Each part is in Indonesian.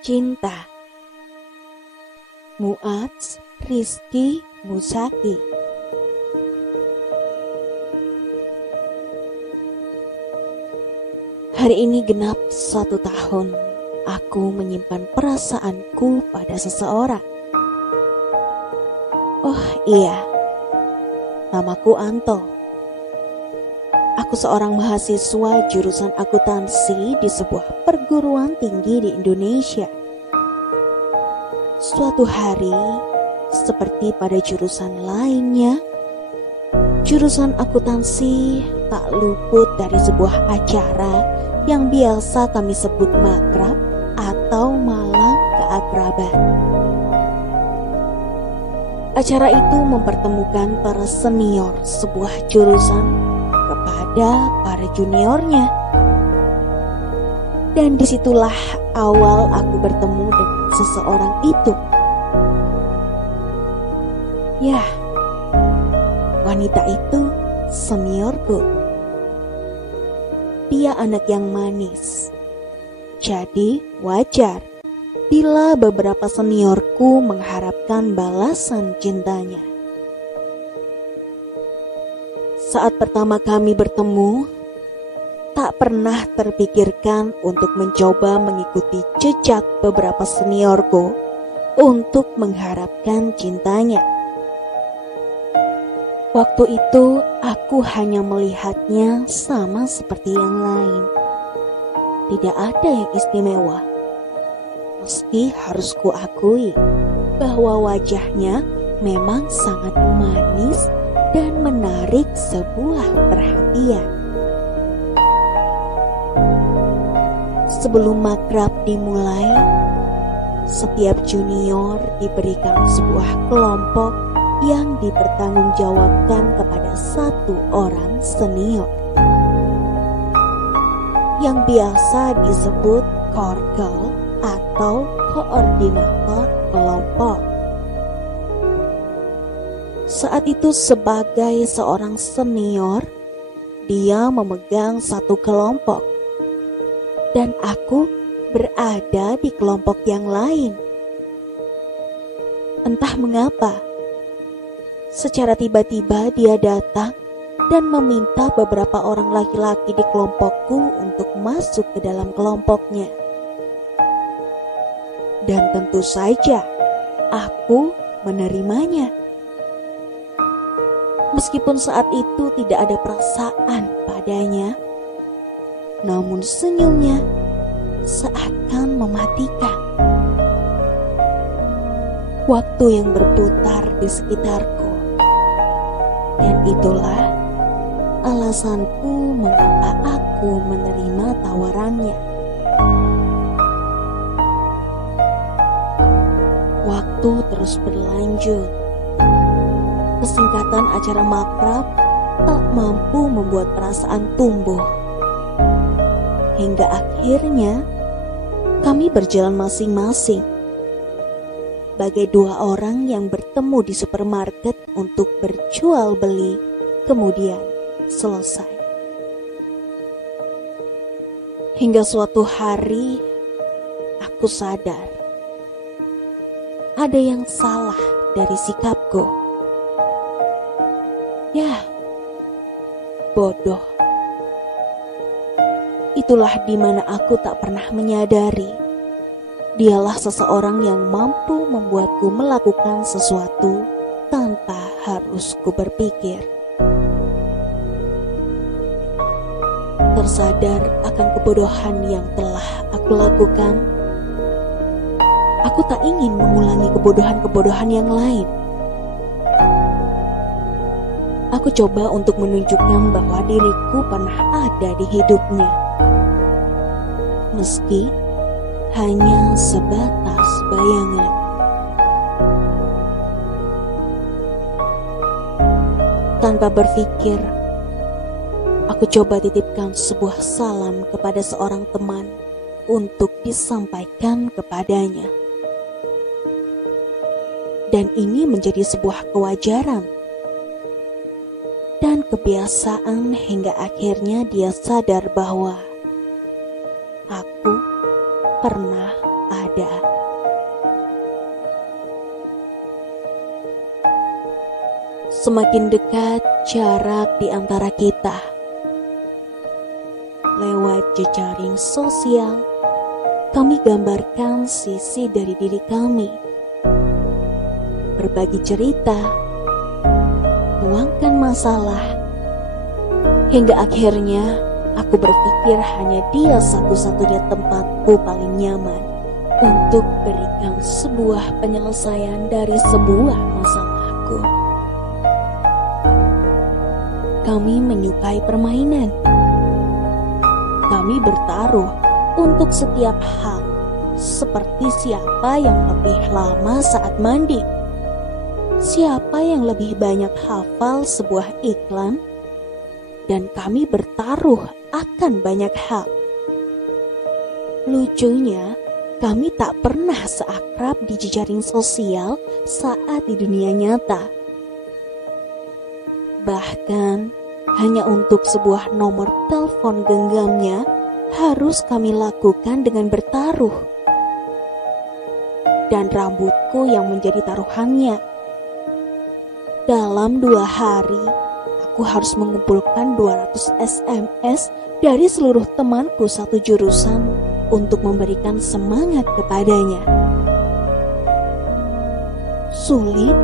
Cinta. Mu'adz Rizky Musaki. Hari ini genap 1 tahun aku menyimpan perasaanku pada seseorang. Oh iya, namaku Anto. Aku seorang mahasiswa jurusan akuntansi di sebuah perguruan tinggi di Indonesia. Suatu hari, seperti pada jurusan lainnya, jurusan akuntansi tak luput dari sebuah acara yang biasa kami sebut makrab atau malam keakraban. Acara itu mempertemukan para senior sebuah jurusan kepada para juniornya. Dan disitulah awal aku bertemu dengan seseorang itu. Ya, wanita itu seniorku. Dia anak yang manis. Jadi wajar bila beberapa seniorku mengharapkan balasan cintanya. Saat pertama kami bertemu, tak pernah terpikirkan untuk mencoba mengikuti jejak beberapa seniorku untuk mengharapkan cintanya. Waktu itu aku hanya melihatnya sama seperti yang lain. Tidak ada yang istimewa. Meski harus kuakui bahwa wajahnya memang sangat manis dan menarik sebuah perhatian. Sebelum makrab dimulai, setiap junior diberikan sebuah kelompok yang dipertanggungjawabkan kepada satu orang senior yang biasa disebut korkel atau koordinator kelompok. Saat itu sebagai seorang senior, dia memegang satu kelompok dan aku berada di kelompok yang lain. Entah mengapa, secara tiba-tiba dia datang dan meminta beberapa orang laki-laki di kelompokku untuk masuk ke dalam kelompoknya. Dan tentu saja aku menerimanya. Meskipun saat itu tidak ada perasaan padanya, namun senyumnya seakan mematikan. Waktu yang berputar di sekitarku, dan itulah alasanku mengapa aku menerima tawarannya. Waktu terus berlanjut. Kesingkatan acara makrab tak mampu membuat perasaan tumbuh. Hingga akhirnya kami berjalan masing-masing. Bagai dua orang yang bertemu di supermarket untuk berjual beli, kemudian selesai. Hingga suatu hari aku sadar ada yang salah dari sikapku. Ya, bodoh. Itulah di mana aku tak pernah menyadari. Dialah seseorang yang mampu membuatku melakukan sesuatu tanpa harus ku berpikir. Tersadar akan kebodohan yang telah aku lakukan, aku tak ingin mengulangi kebodohan-kebodohan yang lain. Aku coba untuk menunjukkan bahwa diriku pernah ada di hidupnya, meski hanya sebatas bayangan. Tanpa berpikir, aku coba titipkan sebuah salam kepada seorang teman untuk disampaikan kepadanya. Dan ini menjadi sebuah kewajaran dan kebiasaan hingga akhirnya dia sadar bahwa aku pernah ada. Semakin dekat jarak di antara kita. Lewat jejaring sosial, kami gambarkan sisi dari diri kami. Berbagi cerita, tuangkan masalah, hingga akhirnya aku berpikir hanya dia satu-satunya tempatku paling nyaman untuk berikan sebuah penyelesaian dari sebuah masalahku. Kami menyukai permainan. Kami bertaruh untuk setiap hal, seperti siapa yang lebih lama saat mandi, siapa yang lebih banyak hafal sebuah iklan, dan kami bertaruh akan banyak hal. Lucunya, kami tak pernah seakrab di jejaring sosial saat di dunia nyata. Bahkan, hanya untuk sebuah nomor telepon genggamnya harus kami lakukan dengan bertaruh. Dan rambutku yang menjadi taruhannya. Dalam 2 hari, aku harus mengumpulkan 200 SMS dari seluruh temanku satu jurusan untuk memberikan semangat kepadanya. Sulit?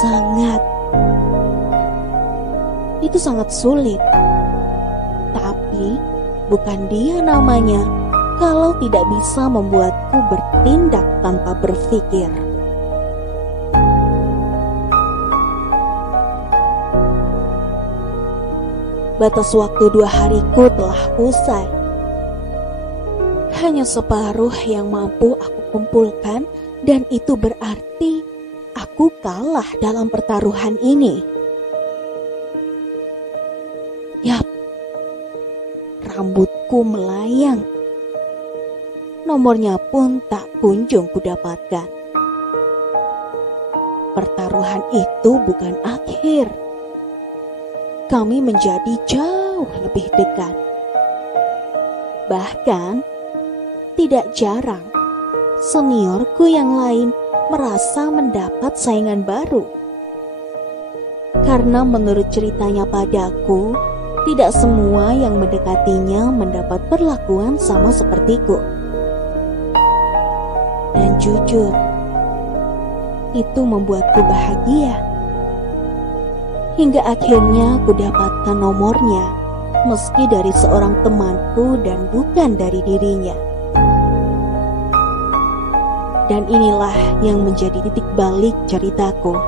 Sangat. Itu sangat sulit. Tapi bukan dia namanya kalau tidak bisa membuatku bertindak tanpa berpikir. Batas waktu 2 hariku telah usai. Hanya separuh yang mampu aku kumpulkan, dan itu berarti aku kalah dalam pertaruhan ini. Yap, rambutku melayang. Nomornya pun tak kunjung kudapatkan. Pertaruhan itu bukan akhir. Kami menjadi jauh lebih dekat. Bahkan, tidak jarang seniorku yang lain merasa mendapat saingan baru. Karena menurut ceritanya padaku, tidak semua yang mendekatinya mendapat perlakuan sama sepertiku. Dan jujur, itu membuatku bahagia. Hingga akhirnya ku dapatkan nomornya, meski dari seorang temanku dan bukan dari dirinya. Dan inilah yang menjadi titik balik ceritaku.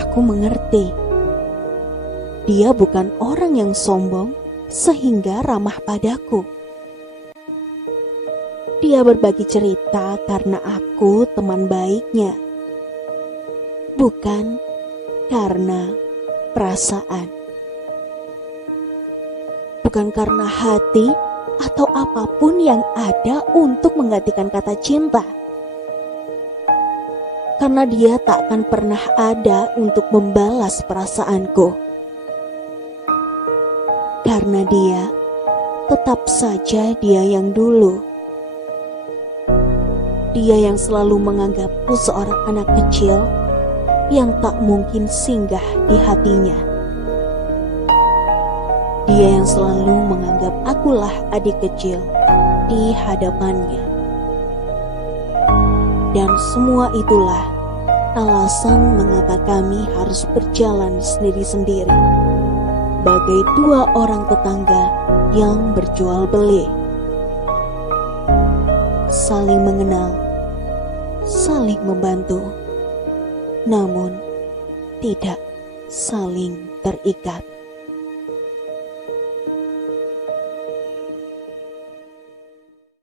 Aku mengerti. Dia bukan orang yang sombong sehingga ramah padaku. Dia berbagi cerita karena aku teman baiknya, bukan karena perasaan, bukan karena hati atau apapun yang ada untuk menggantikan kata cinta. Karena dia tak akan pernah ada untuk membalas perasaanku. Karena dia tetap saja dia yang dulu. Dia yang selalu menganggapku seorang anak kecil yang tak mungkin singgah di hatinya. Dia yang selalu menganggap akulah adik kecil di hadapannya. Dan semua itulah alasan mengapa kami harus berjalan sendiri-sendiri, bagai 2 orang tetangga yang berjual beli. Saling mengenal, saling membantu, namun tidak saling terikat.